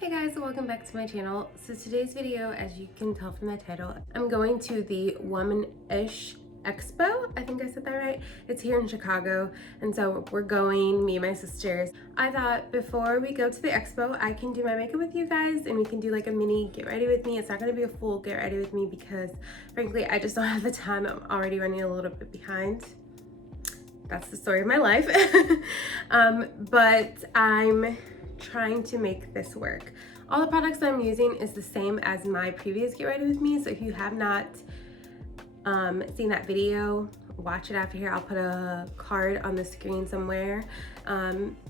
Hey guys, welcome back to my channel. So today's video, as you can tell from the title, I'm going to the Womanish Expo. I think I said that right. It's here in Chicago, and so we're going, me and my sisters. I thought before we go to the expo, I can do my makeup with you guys and we can do like a mini get ready with me. It's not going to be a full get ready with me because frankly, I just don't have the time. I'm already running a little bit behind. That's the story of my life. But I'm trying to make this work. All the products that I'm using is the same as my previous get ready with me, so if you have not seen that video, watch it after here. I'll put a card on the screen somewhere,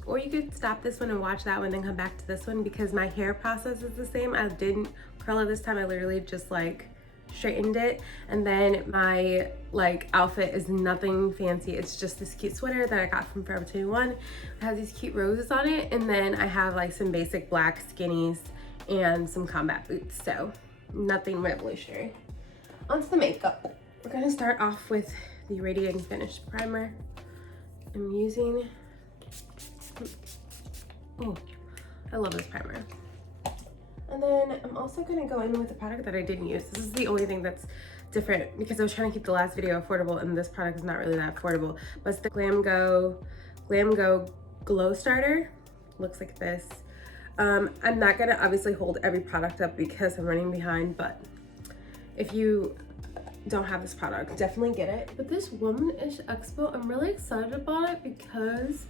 or you could stop this one and watch that one, then come back to this one, because my hair process is the same. I didn't curl it this time. I literally just like straightened it, and then my like outfit is nothing fancy. It's just this cute sweater that I got from Forever 21. It has these cute roses on it, and then I have like some basic black skinnies and some combat boots, so nothing revolutionary. On to the makeup. We're gonna start off with the Radiance Finish Primer. I'm using, oh, I love this primer. And then I'm also gonna go in with a product that I didn't use. This is the only thing that's different because I was trying to keep the last video affordable, and this product is not really that affordable. But it's the Glam Go Glow Starter. Looks like this. I'm not gonna obviously hold every product up because I'm running behind, but if you don't have this product, definitely get it. But this Womanish Expo, I'm really excited about it because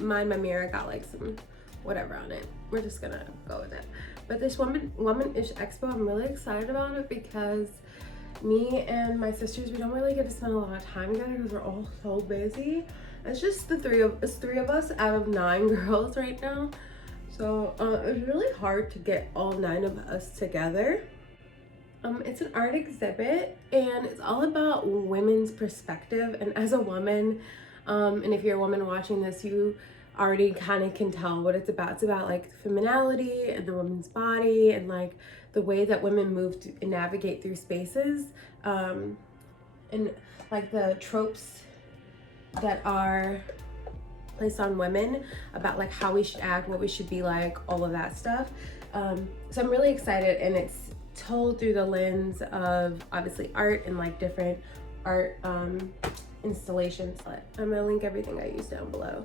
my mirror got like some whatever on it. We're just gonna go with it. But this Womanish Expo, I'm really excited about it because me and my sisters, we don't really get to spend a lot of time together because we're all so busy. It's just three of us out of 9 girls right now. So it's really hard to get all 9 of us together. It's an art exhibit and it's all about women's perspective. And as a woman, and if you're a woman watching this, you already kind of can tell what it's about. It's about like femininity and the woman's body and like the way that women move to and navigate through spaces, and like the tropes that are placed on women about like how we should act, what we should be like, all of that stuff. So I'm really excited, and it's told through the lens of obviously art and like different art installations. I'm gonna link everything I use down below.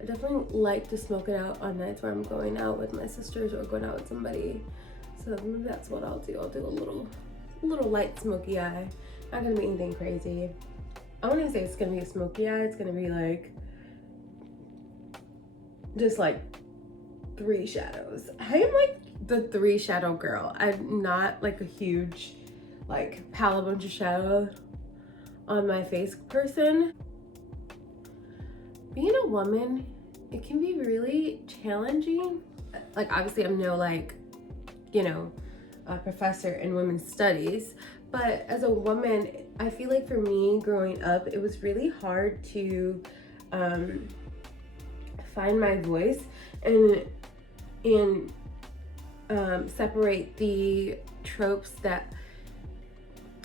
I definitely like to smoke it out on nights where I'm going out with my sisters or going out with somebody. So maybe that's what I'll do. I'll do a little light smoky eye. Not gonna be anything crazy. I wouldn't say it's gonna be a smoky eye. It's gonna be like, just like 3 shadows. I am like the 3 shadow girl. I'm not like a huge like pile a bunch of shadow on my face person. Being a woman, it can be really challenging. Like obviously I'm no like, you know, a professor in women's studies, but as a woman, I feel like for me growing up, it was really hard to find my voice and separate the tropes that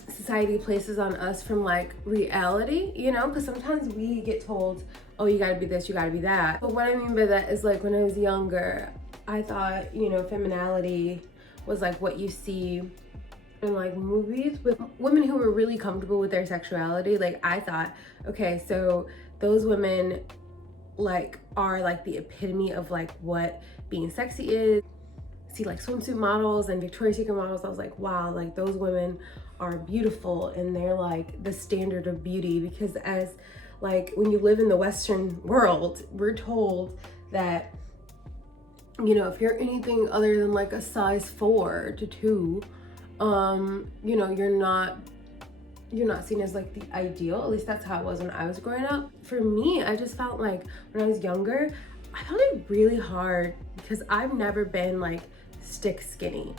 society places on us from like reality, you know, because sometimes we get told, oh, you gotta be this, you gotta be that. But what I mean by that is like when I was younger, I thought, you know, femininity was like what you see in like movies with women who were really comfortable with their sexuality. Like I thought, okay, so those women like are like the epitome of like what being sexy is. See like swimsuit models and Victoria's Secret models, I was like, wow, like those women are beautiful and they're like the standard of beauty. Because as like when you live in the Western world, we're told that, you know, if you're anything other than like a size 4 to 2, you know, you're not seen as like the ideal. At least that's how it was when I was growing up. For me, I just felt like when I was younger, I found it really hard because I've never been like stick skinny.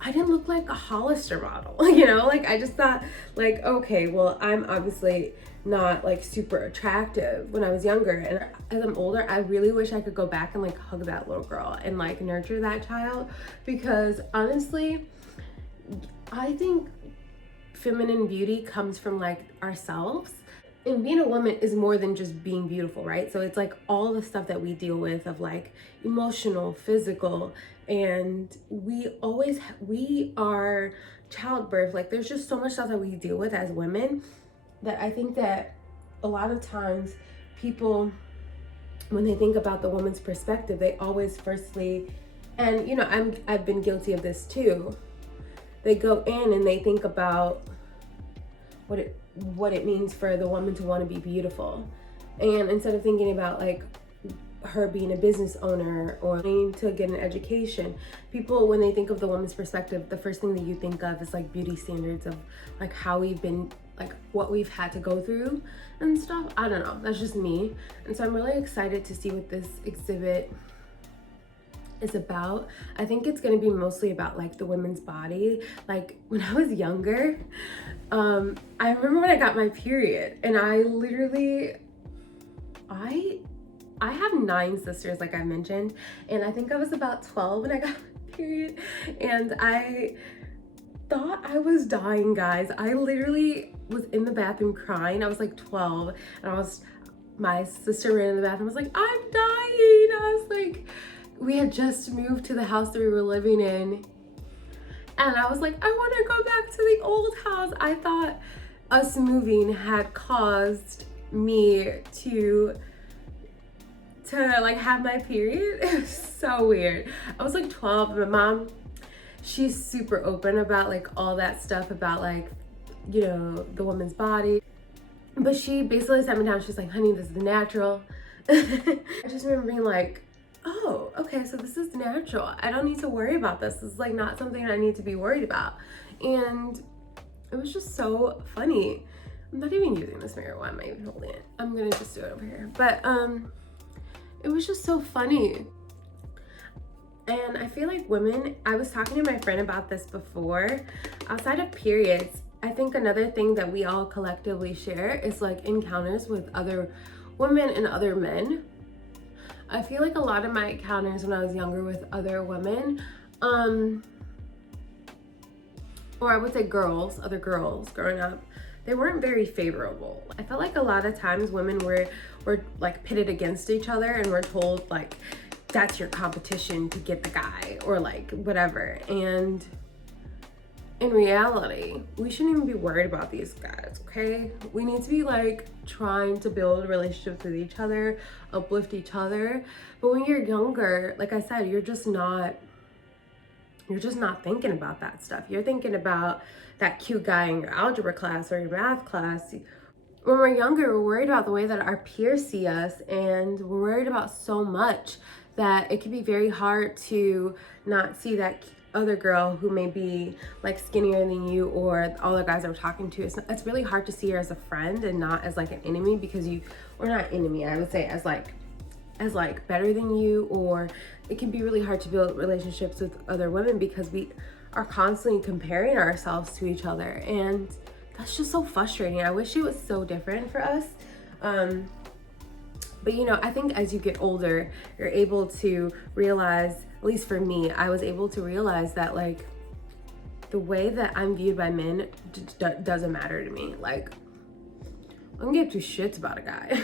I didn't look like a Hollister model, you know, like I just thought like, okay, well, I'm obviously not like super attractive when I was younger. And as I'm older, I really wish I could go back and like hug that little girl and like nurture that child, because honestly, I think feminine beauty comes from like ourselves. and being a woman is more than just being beautiful, right? So it's like all the stuff that we deal with of like emotional, physical, and we are childbirth. Like there's just so much stuff that we deal with as women that I think that a lot of times people, when they think about the woman's perspective, they always firstly, and you know, I've been guilty of this too. They go in and they think about what it means for the woman to want to be beautiful, and instead of thinking about like her being a business owner or needing to get an education, people, when they think of the woman's perspective, the first thing that you think of is like beauty standards of like how we've been, like what we've had to go through and stuff. I don't know, that's just me. And so I'm really excited to see what this exhibit is about. I think it's going to be mostly about like the women's body. Like when I was younger, I remember when I got my period, and I literally, I have 9 sisters, like I mentioned, and I think I was about 12 when I got my period, and I thought I was dying, guys. I literally was in the bathroom crying. I was like 12, and my sister ran in the bathroom, was like, I'm dying. I was like, we had just moved to the house that we were living in, and I was like, I want to go back to the old house. I thought us moving had caused me to like have my period. It was so weird. I was like 12, and my mom, she's super open about like all that stuff about like, you know, the woman's body, but she basically sat me down. She's like, honey, this is natural. I just remember being like, oh, okay, so this is natural. I don't need to worry about this. This is like not something I need to be worried about. And it was just so funny. I'm not even using this mirror. Why am I even holding it? I'm gonna just do it over here. But it was just so funny. And I feel like women, I was talking to my friend about this before, outside of periods, I think another thing that we all collectively share is like encounters with other women and other men. I feel like a lot of my encounters when I was younger with other women, or I would say other girls growing up, they weren't very favorable. I felt like a lot of times women were like pitted against each other, and were told like, that's your competition to get the guy, or like whatever. And in reality, we shouldn't even be worried about these guys, okay? We need to be like trying to build relationships with each other, uplift each other. But when you're younger, like I said, you're just not thinking about that stuff. You're thinking about that cute guy in your algebra class or your math class. When we're younger, we're worried about the way that our peers see us, and we're worried about so much that it can be very hard to not see that other girl who may be like skinnier than you, or all the guys that we're talking to. It's really hard to see her as a friend and not as like an enemy, because or not enemy, I would say as like better than you. Or it can be really hard to build relationships with other women because we are constantly comparing ourselves to each other, and that's just so frustrating. I wish it was so different for us. But you know, I think as you get older, you're able to realize, at least for me, I was able to realize that like the way that I'm viewed by men doesn't matter to me. Like, I don't give 2 shits about a guy.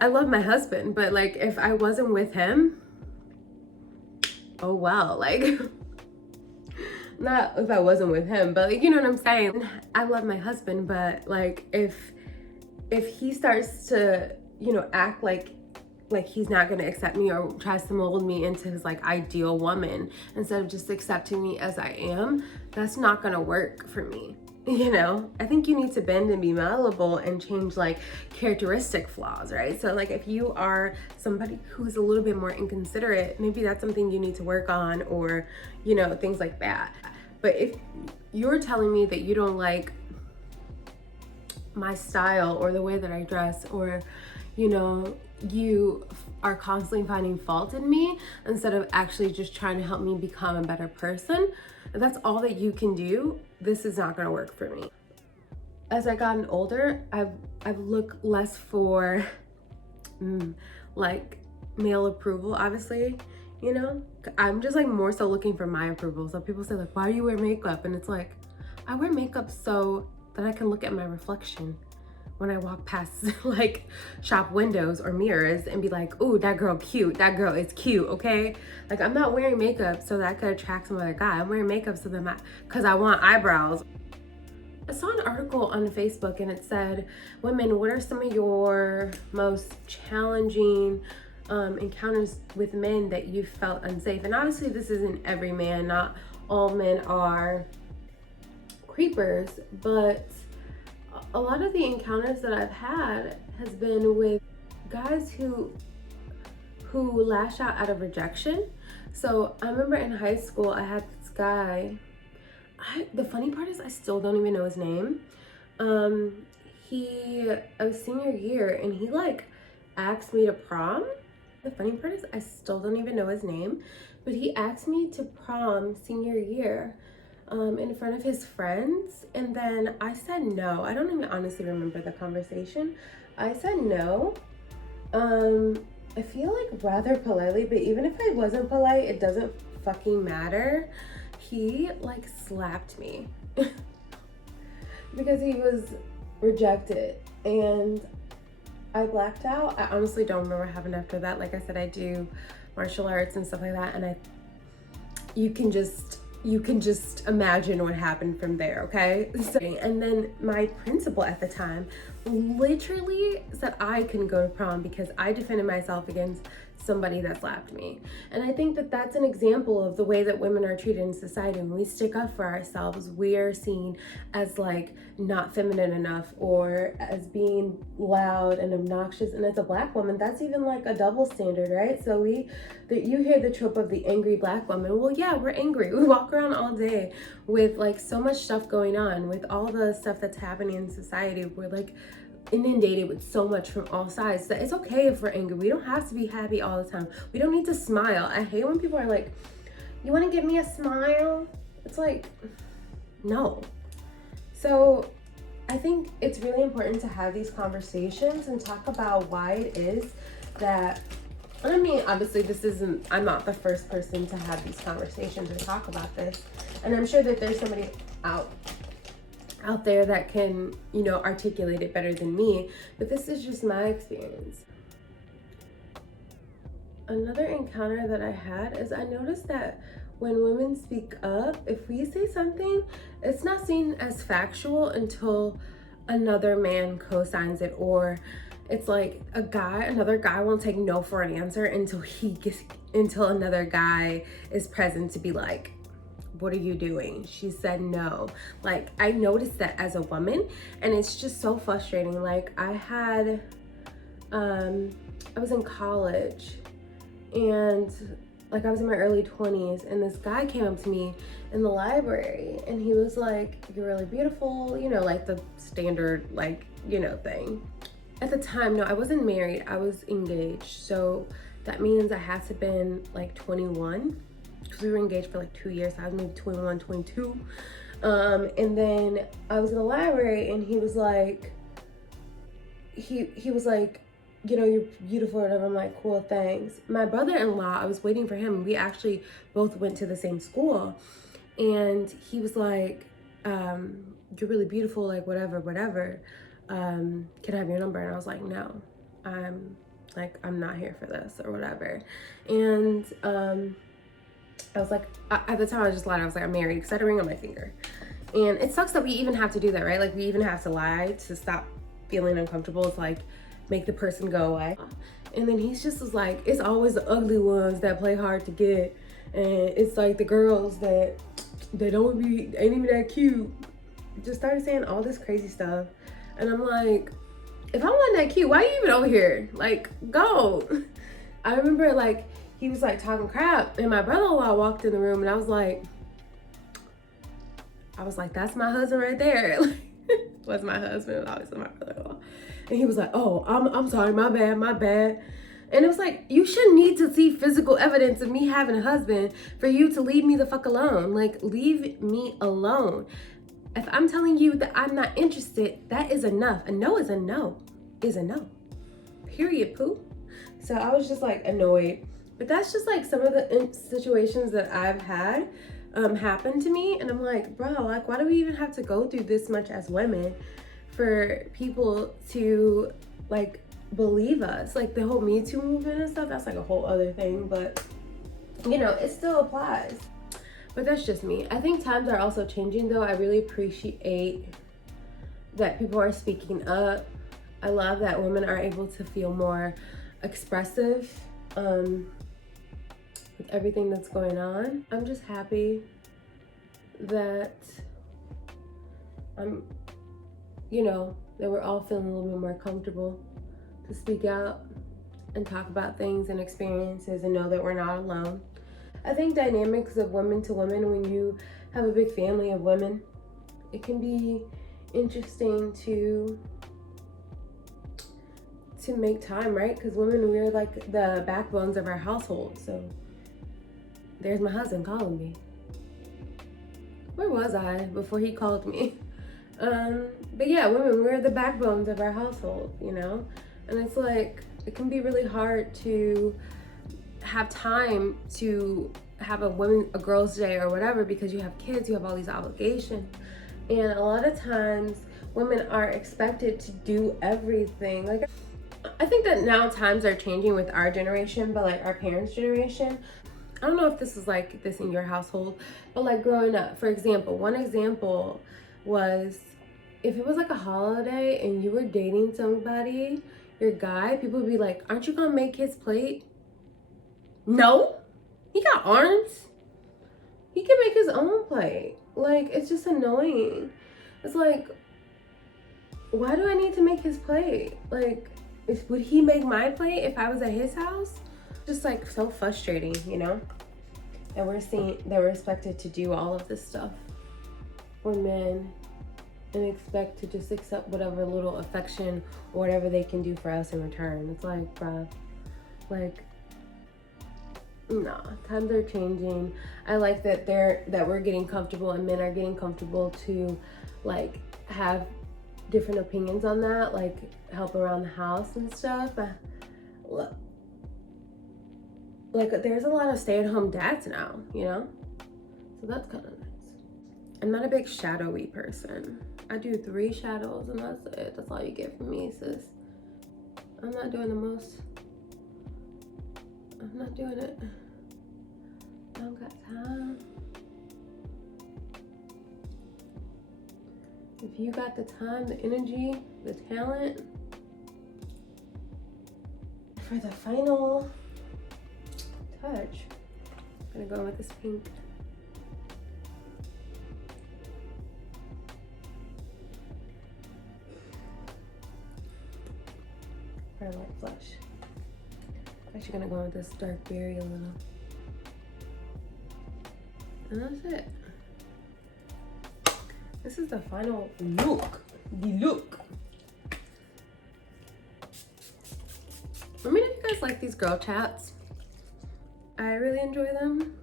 I love my husband, but like if I wasn't with him, oh well, like not if I wasn't with him, but like, you know what I'm saying? I love my husband, but like if he starts to, you know, act like he's not going to accept me, or tries to mold me into his like ideal woman instead of just accepting me as I am, that's not going to work for me. You know, I think you need to bend and be malleable and change like characteristic flaws, right? So like if you are somebody who's a little bit more inconsiderate, maybe that's something you need to work on, or, you know, things like that. But if you're telling me that you don't like my style or the way that I dress, or, you know, you are constantly finding fault in me instead of actually just trying to help me become a better person, if that's all that you can do, this is not going to work for me. As I gotten older, I've looked less for like male approval, obviously, you know. I'm just like more so looking for my approval. So people say like, why do you wear makeup? And it's like, I wear makeup so that I can look at my reflection. when I walk past like shop windows or mirrors and be like, ooh, that girl cute, that girl is cute, okay? Like, I'm not wearing makeup so that I could attract some other guy. I'm wearing makeup so that because I want eyebrows. I saw an article on Facebook and it said, women, what are some of your most challenging encounters with men that you felt unsafe? And obviously this isn't every man, not all men are creepers, but a lot of the encounters that I've had has been with guys who lash out of rejection. So I remember in high school I had this guy, the funny part is I still don't even know his name. I was senior year and he like asked me to prom. The funny part is I still don't even know his name, but he asked me to prom senior year in front of his friends, and then I said no. I don't even honestly remember the conversation. I said no. I feel like rather politely, but even if I wasn't polite, it doesn't fucking matter. He like slapped me because he was rejected, and I blacked out. I honestly don't remember what happened after that. Like I said, I do martial arts and stuff like that, and you can just imagine what happened from there, okay? So, and then my principal at the time literally said I couldn't go to prom because I defended myself against somebody that slapped me. And I think that that's an example of the way that women are treated in society. When we stick up for ourselves, we're seen as like not feminine enough or as being loud and obnoxious. And as a black woman, that's even like a double standard, right? So you hear the trope of the angry black woman. Well, yeah, we're angry. We walk around all day with like so much stuff going on, with all the stuff that's happening in society. We're like inundated with so much from all sides that it's okay if we're angry. We don't have to be happy all the time. We don't need to smile. I hate when people are like, you want to give me a smile? It's like, no. So I think it's really important to have these conversations and talk about why it is that, I mean, obviously I'm not the first person to have these conversations or talk about this, and I'm sure that there's somebody out there that can, articulate it better than me, but this is just my experience. Another encounter that I had is I noticed that when women speak up, if we say something, it's not seen as factual until another man co-signs it, or it's like another guy won't take no for an answer until another guy is present to be like, what are you doing? She said no. Like, I noticed that as a woman, and it's just so frustrating. Like, I was in college, and like I was in my early 20s, and this guy came up to me in the library, and he was like, you're really beautiful, like the standard, like, thing. At the time, no, I wasn't married, I was engaged. So that means I had to have been like 21. Because we were engaged for like 2 years. So I was maybe 21, 22. And then I was in the library, and he was like, he was like, you're beautiful or whatever. I'm like, cool, thanks. My brother-in-law, I was waiting for him. We actually both went to the same school. And he was like, you're really beautiful, like whatever. Can I have your number? And I was like, no, I'm not here for this or whatever. And I was like, at the time I was just lying. I was like, I'm married, because I had a ring on my finger. And it sucks that we even have to do that, right? Like, we even have to lie to stop feeling uncomfortable. It's like, make the person go away. And then he's just was like, it's always the ugly ones that play hard to get. And it's like the girls that ain't even that cute. Just started saying all this crazy stuff. And I'm like, if I wasn't that cute, why are you even over here? Like, go. I remember like, he was like talking crap, and my brother-in-law walked in the room, and I was like, that's my husband right there. Was my husband, obviously my brother-in-law. And he was like, oh, I'm sorry, my bad. And it was like, you shouldn't need to see physical evidence of me having a husband for you to leave me the fuck alone. Like, leave me alone. If I'm telling you that I'm not interested, that is enough. A no is a no, is a no. Period, poo. So I was just like annoyed. But that's just like some of the situations that I've had happen to me. And I'm like, bro, like, why do we even have to go through this much as women for people to like believe us. Like the whole Me Too movement and stuff, that's like a whole other thing, but you know, it still applies. But that's just me. I think times are also changing though. I really appreciate that people are speaking up. I love that women are able to feel more expressive with everything that's going on. I'm just happy that that we're all feeling a little bit more comfortable to speak out and talk about things and experiences and know that we're not alone. I think dynamics of women to women, when you have a big family of women, it can be interesting to make time, right? Because women, we're like the backbones of our household. So there's my husband calling me. Where was I before he called me? But yeah, women, we're the backbones of our household, you know? And it's like, it can be really hard to have time to have a girl's day or whatever, because you have kids, you have all these obligations. And a lot of times women are expected to do everything. Like, I think that now times are changing with our generation, but like our parents' generation, I don't know if this is like this in your household, but like growing up, for example, one example was if it was like a holiday and you were dating somebody, your guy, people would be like, aren't you gonna make his plate? No, he got arms. He can make his own plate. Like, it's just annoying. It's like, why do I need to make his plate? Like, would he make my plate if I was at his house? Just like so frustrating, you know? And we're seeing that we're expected to do all of this stuff. We're men and expect to just accept whatever little affection or whatever they can do for us in return. It's like, bruh, like, nah, times are changing. I like that we're getting comfortable and men are getting comfortable to like have different opinions on that, like help around the house and stuff. Like there's a lot of stay-at-home dads now, you know? So that's kind of nice. I'm not a big shadowy person. I do 3 shadows and that's it. That's all you get from me, sis. I'm not doing the most. I'm not doing it. I don't got time. If you got the time, the energy, the talent for the final touch, I'm gonna go with this pink. For light flush. I'm actually gonna go with this dark berry a little. And that's it. This is the final look. The look. Let me know if you guys like these girl chats. I really enjoy them.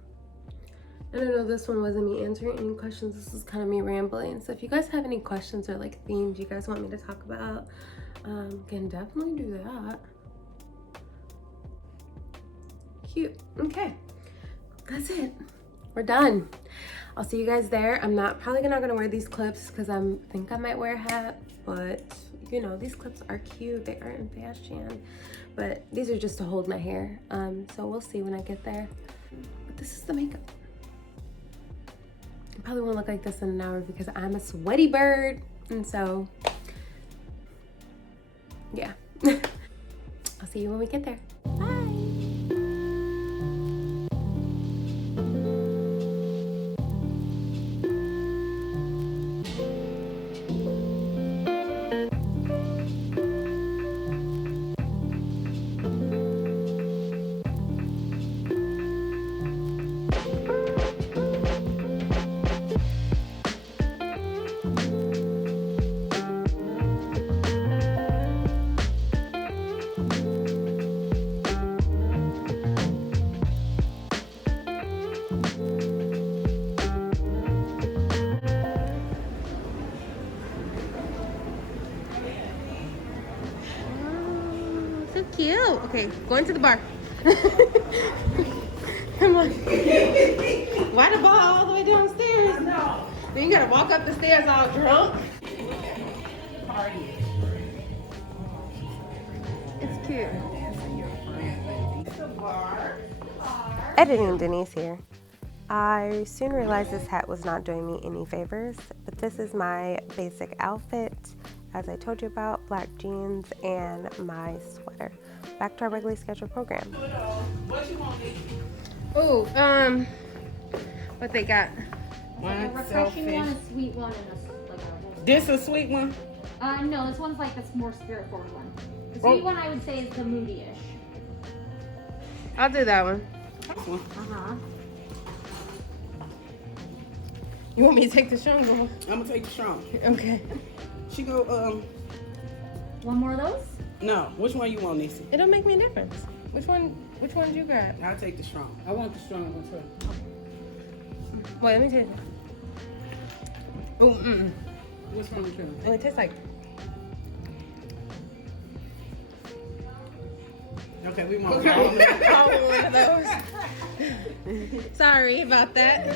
And I know this one wasn't me answering any questions. This is kind of me rambling. So if you guys have any questions or like themes you guys want me to talk about, can definitely do that. Cute. Okay. That's it. We're done. I'll see you guys there. I'm probably not gonna wear these clips because I think I might wear a hat, but you know, these clips are cute. They are in fashion, but these are just to hold my hair. So we'll see when I get there. But this is the makeup. I probably won't look like this in an hour because I'm a sweaty bird. And so, yeah. I'll see you when we get there. Bye. Cute. Okay, going to the bar. Come on. Why the ball all the way downstairs? No. Then you gotta walk up the stairs all drunk. party. It's cute. Editing Denise here. I soon realized this hat was not doing me any favors, but this is my basic outfit. As I told you about, black jeans and my sweater. Back to our regularly scheduled program. What you want, Nikki? Oh, what they got? A refreshing one, a sweet one, and This a sweet one? no, this one's like this more spirit forward one. The sweet one I would say is the moody-ish. I'll do that one. Uh-huh. You want me to take the strong one? I'm gonna take the strong. Okay. She go, One more of those? no. Which one you want, Nisi? It don't make me a difference. Which one did you grab? I'll take the strong. I want the strong one too. Wait, let me taste it. Oh, Which one you choose? Oh, it tastes like. Okay, we want one of those. Sorry about that.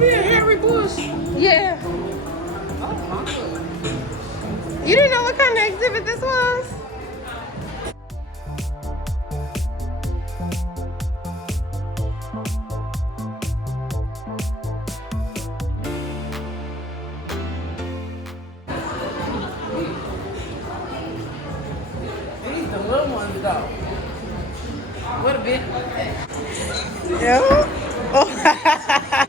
Yeah, Harry Bush. Yeah. Oh, my God. You didn't know what kind of exhibit this was? These the little ones, though. What a bit. Yeah. Oh.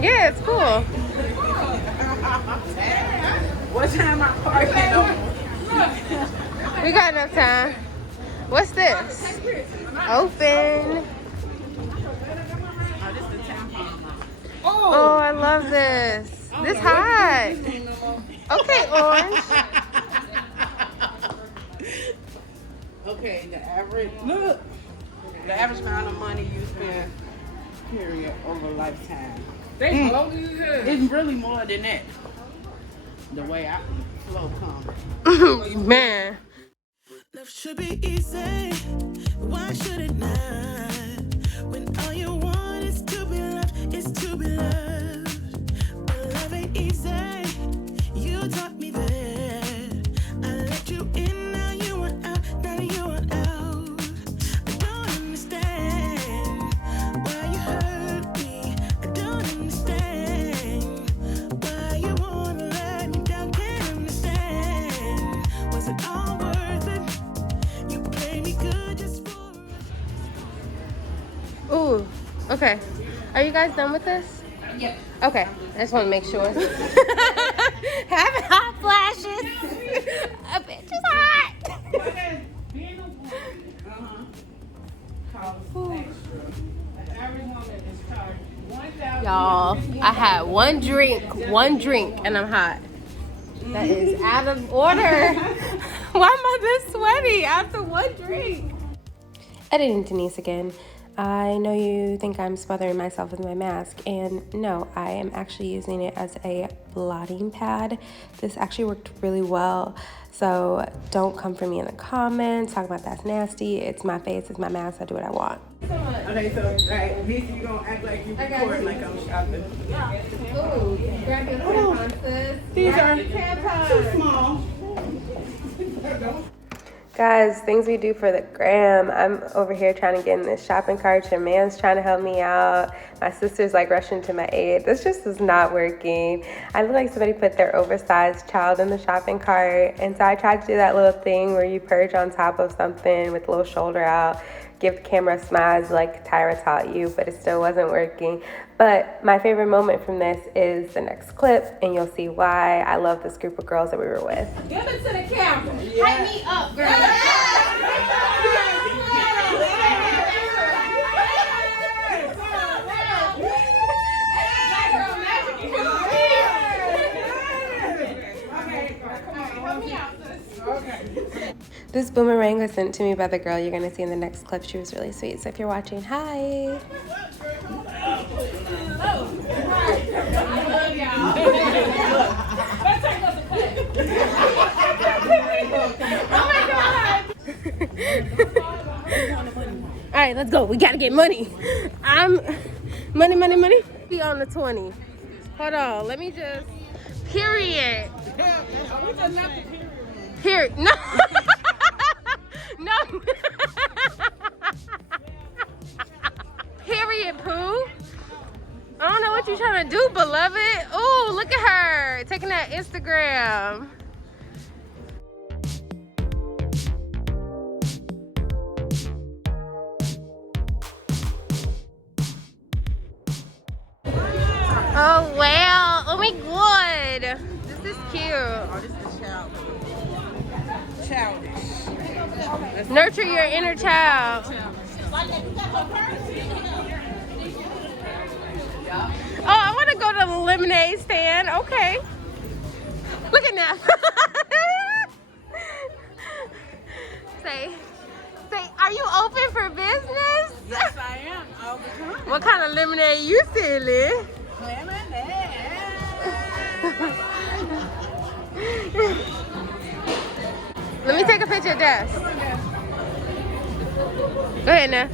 Yeah, it's cool. What time I parking over? We got enough time. What's this? Open. Oh, I love this. This hot. Okay, orange. Okay, the average, look, the average amount of money you spend, period, over a lifetime. It's really more than that. The way I flow comes. Man. Love should be easy. Why should it not? When all you want is to be loved, is to be loved. But love ain't easy. You taught me that. I let you in, now you want out, now you want out. I don't understand why you hurt me. I don't understand why you wanna let me down. Can't understand. Was it all worth it? You play me good just for. Ooh, okay. Are you guys done with this? Yep. Okay, I just want to make sure. Having hot flashes. A bitch is hot. Y'all, I had one drink, and I'm hot. That is out of order. Why am I this sweaty after one drink? Editing Denise again. I know you think I'm smothering myself with my mask, and no, I am actually using it as a blotting pad. This actually worked really well, so don't come for me in the comments talking about that's nasty. It's my face, it's my mask, I do what I want. So much. Okay, so right, Nisa, you gonna act like you record like I'm shopping. Ooh, grab your tampons, sis. These are too small. Guys, things we do for the gram. I'm over here trying to get in this shopping cart. Your man's trying to help me out. My sister's like rushing to my aid. This just is not working. I look like somebody put their oversized child in the shopping cart. And so I tried to do that little thing where you perch on top of something with a little shoulder out. Give the camera a smile like Tyra taught you, but it still wasn't working. But my favorite moment from this is the next clip, and you'll see why I love this group of girls that we were with. Give it to the camera. Hype me up, girl. This boomerang was sent to me by the girl you're gonna see in the next clip. She was really sweet. So if you're watching, hi. All right, let's go. We gotta get money. Money. Be on the 20. Hold on. Let me just. Period. Here, no. No. Period, Pooh. I don't know what you're trying to do, beloved. Ooh, look at her. Taking that Instagram. Oh, wow. Oh, my God. This is cute. Oh, this is childish. Nurture your inner child. Oh, I want to go to the lemonade stand. Okay. Look at that. Say, are you open for business? Yes, I am. All the time. What kind of lemonade you selling? Let me take a picture of Des. Go ahead now.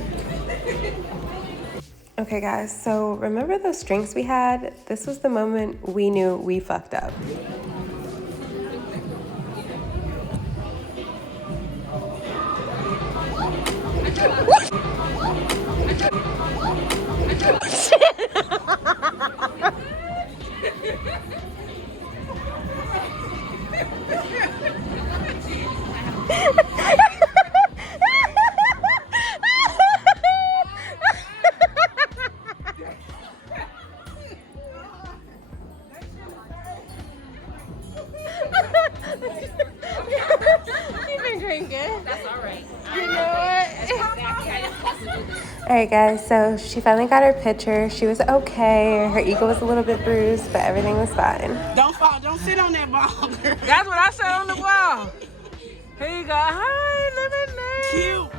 Okay guys, so remember those drinks we had? This was the moment we knew we fucked up. You've been drinking. That's all right. You know what? All right, guys. So she finally got her picture. She was okay. Her ego was a little bit bruised, but everything was fine. Don't fall. Don't sit on that ball, girl. That's what I said on the wall. Here you go. Hi, lemonade. Cute.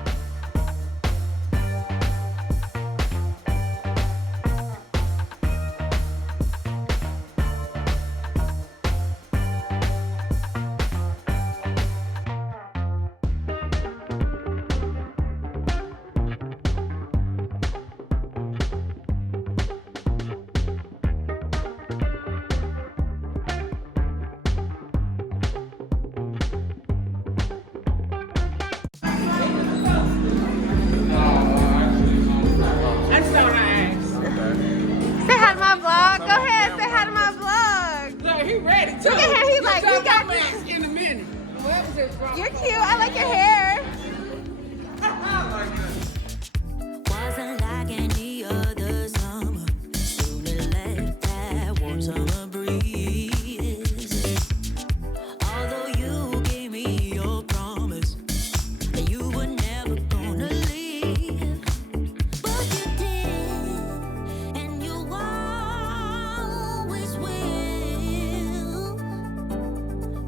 Look at him, he's like, you got me in a minute. You're cute, I like your hair. Wasn't like any other summer. Soon it left that warm summer breeze. Although you gave me your promise that you were never gonna leave, but you did, and you always will.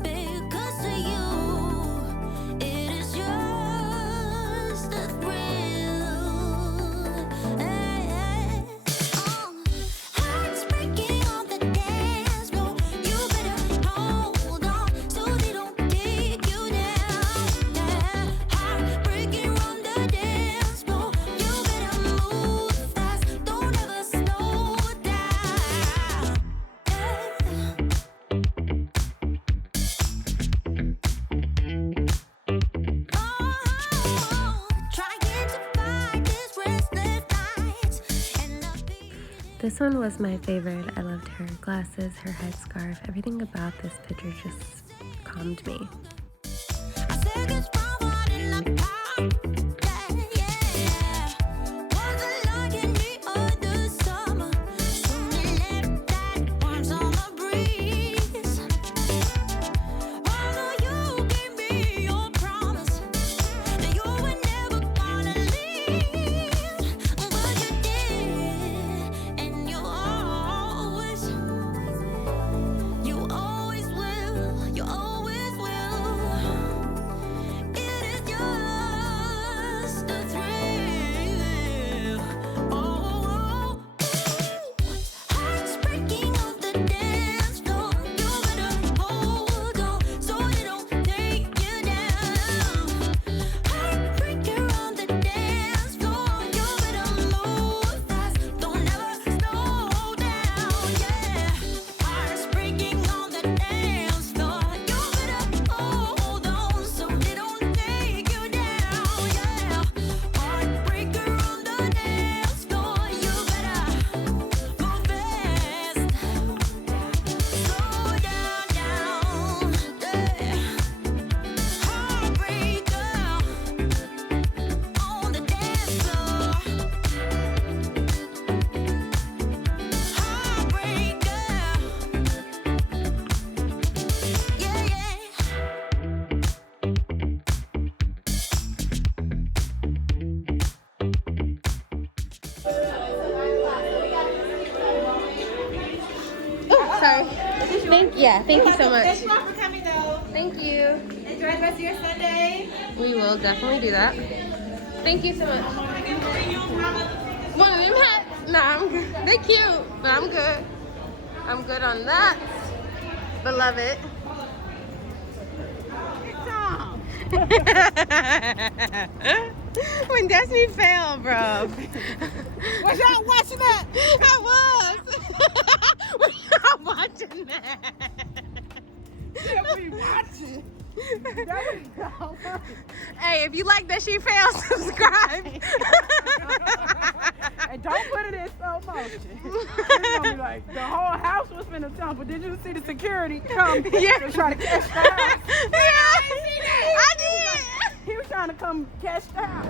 Because to you, it is your This one was my favorite. I loved her glasses, her headscarf. Everything about this picture just calmed me. Thank you so much. Thank you all for coming, though. Thank you. Enjoy the rest of your Sunday. We will definitely do that. Thank you so much. One of them hats? Nah, I'm good. They're cute, but I'm good. I'm good on that. But love it. When Destiny failed, bro. Was y'all watching that? I was. We are watching that. Yeah, we watching. There we go. Hey, if you like that she failed, subscribe. And don't put it in slow motion. It's gonna be like the whole house was finna jump, but did you see the security come to try to catch the house? Yeah, I did. He was trying to come catch the house.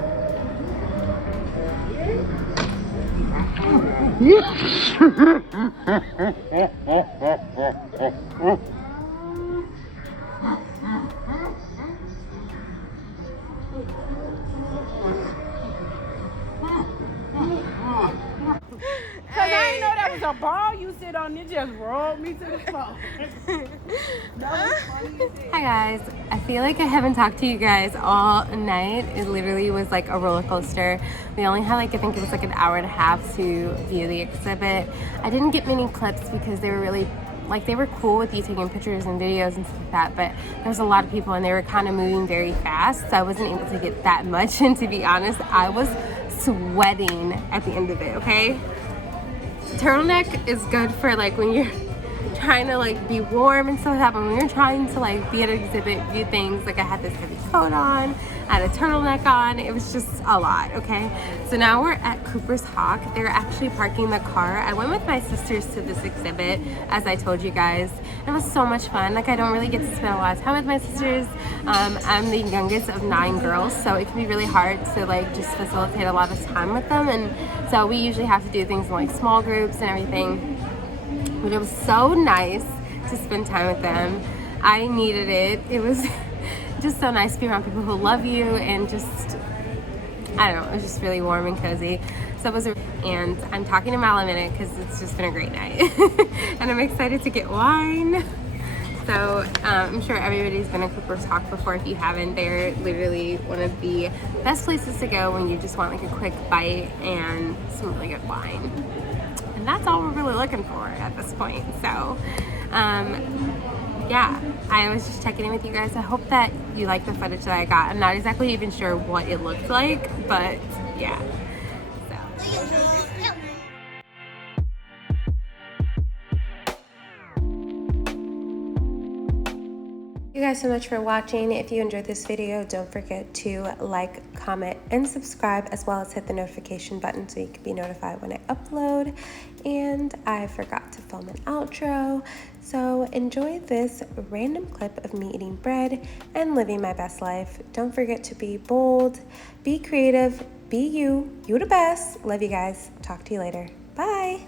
Cause I didn't know that was a ball you sit on. It just rolled me to the floor. That was funny as hell. Hi guys, I feel like I haven't talked to you guys all night. It literally was like a roller coaster. We only had like, I think it was like an hour and a half to view the exhibit. I didn't get many clips because they were really, like they were cool with you taking pictures and videos and stuff like that, but there was a lot of people and they were kind of moving very fast, so I wasn't able to get that much, and to be honest, I was sweating at the end of it, okay? Turtleneck is good for like when you're trying to like be warm and stuff like that, but when you're trying to like be at an exhibit, view things, like I had this heavy coat on, I had a turtleneck on, it was just a lot, okay? So now we're at Cooper's Hawk. They're actually parking the car. I went with my sisters to this exhibit, as I told you guys. It was so much fun. Like I don't really get to spend a lot of time with my sisters. I'm the youngest of 9 girls, so it can be really hard to like just facilitate a lot of time with them, and so we usually have to do things in like small groups and everything. But it was so nice to spend time with them. I needed it. It was just so nice to be around people who love you, and just, I don't know, it was just really warm and cozy. So it was, and I'm talking to Mal in a minute because it's just been a great night. And I'm excited to get wine. So I'm sure everybody's been to Cooper's Hawk before. If you haven't, they're literally one of the best places to go when you just want like a quick bite and some really good wine. And that's all we're really looking for at this point. So yeah, I was just checking in with you guys. I hope that you like the footage that I got. I'm not exactly even sure what it looked like, but yeah. You guys so much for watching. If you enjoyed this video, don't forget to like, comment, and subscribe, as well as hit the notification button so you can be notified when I upload. And I forgot to film an outro, so enjoy this random clip of me eating bread and living my best life. Don't forget to be bold, be creative, be you the best. Love you guys. Talk to you later. Bye.